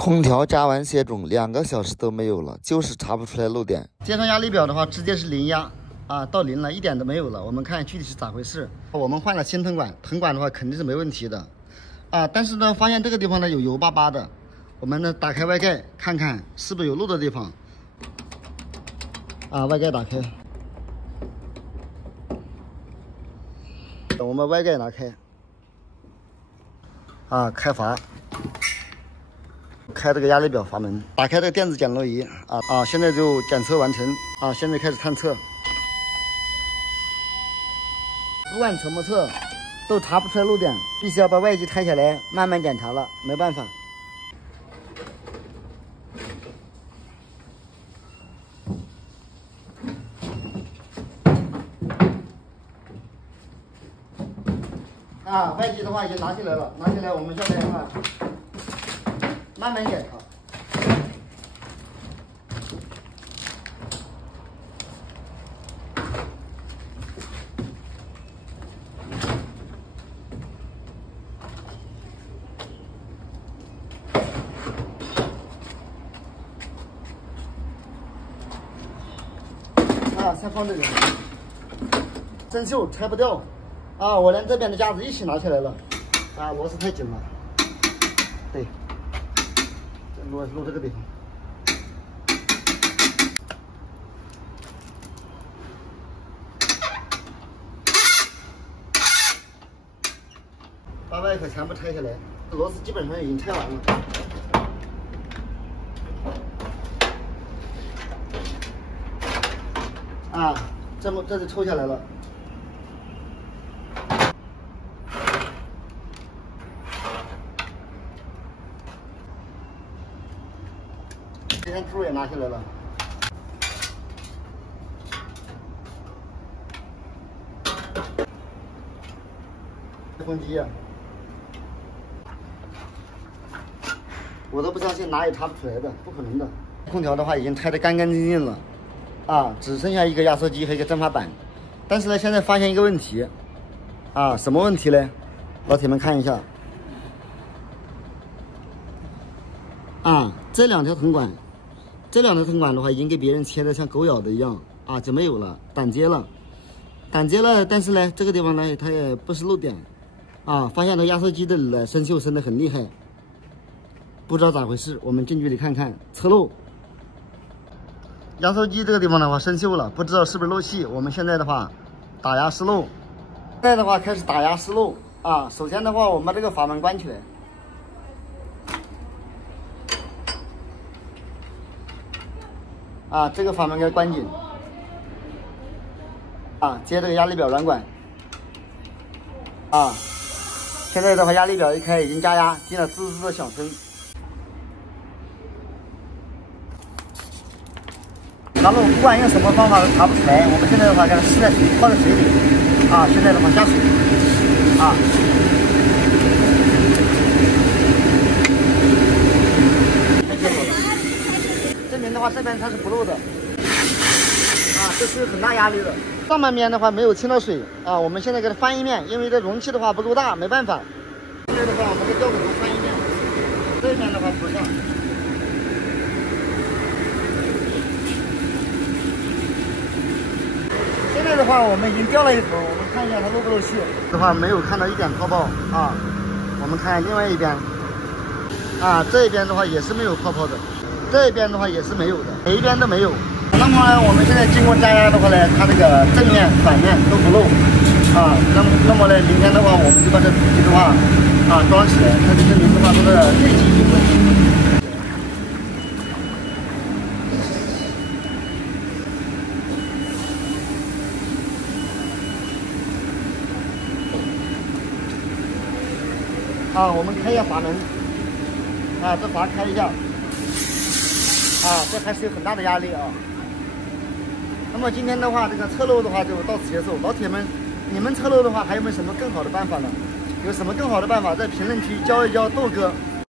空调加完卸种2个小时都没有了，就是查不出来漏点。接上压力表的话，直接是零压啊，到0了，一点都没有了。我们看具体是咋回事。我们换了新藤管，藤管的话肯定是没问题的啊，但是呢，发现这个地方呢有油巴巴的。我们呢打开外盖看看是不是有漏的地方啊，外盖打开，我们外盖拿开啊，开阀。 开这个压力表阀门，打开这个电子检漏仪现在就检测完成啊，现在开始探测。不管怎么测，都查不出来漏点，必须要把外机拆下来慢慢检查了，没办法。啊，外机的话已经拿起来了，拿起来我们下面的话。 慢慢检查。啊，先放这个，生锈拆不掉。啊，我连这边的架子一起拿起来了。啊，螺丝太紧了。对。 漏这个地方，把外壳全部拆下来，螺丝基本上已经拆完了。啊，这就抽下来了。 这根珠也拿下来了。吹风机呀，我都不相信拿也查不出来的，不可能的。空调的话已经拆得干干净净了，啊，只剩下一个压缩机和一个蒸发板。但是呢，现在发现一个问题，啊，什么问题呢？老铁们看一下，啊，这2条藤管。 这2条藤管的话，已经给别人切的像狗咬的一样啊，就没有了，胆结了，但是呢，这个地方呢，它也不是漏点啊，发现了压缩机的生锈生的很厉害，不知道咋回事，我们近距离看看测漏。压缩机这个地方的话生锈了，不知道是不是漏气。我们现在的话打压试漏，现在的话开始打压试漏啊。首先的话，我们把这个阀门关起来。 啊，这个阀门该关紧。啊，接这个压力表软管。啊，现在的话压力表一开已经加压，进了滋滋的响声。然后不管用什么方法都查不出来，我们现在的话给它试在水，泡在水里。啊，现在的话加水。啊。 证明的话，这边它是不漏的，啊，这是有很大压力的。上半面的话没有清到水啊，我们现在给它翻一面，因为这容器的话不够大，没办法。现在的话，我们给吊滚头翻一面，这面的话不上。现在的话，我们已经吊了一头，我们看一下它漏不漏气。的话没有看到一点泡泡啊，我们看另外一边，啊，这边的话也是没有泡泡的。 这边的话也是没有的，每一边都没有。那么呢，我们现在经过加压的话呢，它这个正面、反面都不漏啊。那么呢，明天的话，我们就把这主机的话装起来，它就证明的话它的内机有问题。啊，我们开一下阀门，啊，这阀开一下。 啊，这还是有很大的压力啊。那么今天的话，这个测漏的话就到此结束。老铁们，你们测漏的话还有没有什么更好的办法呢？有什么更好的办法，在评论区教一教豆哥。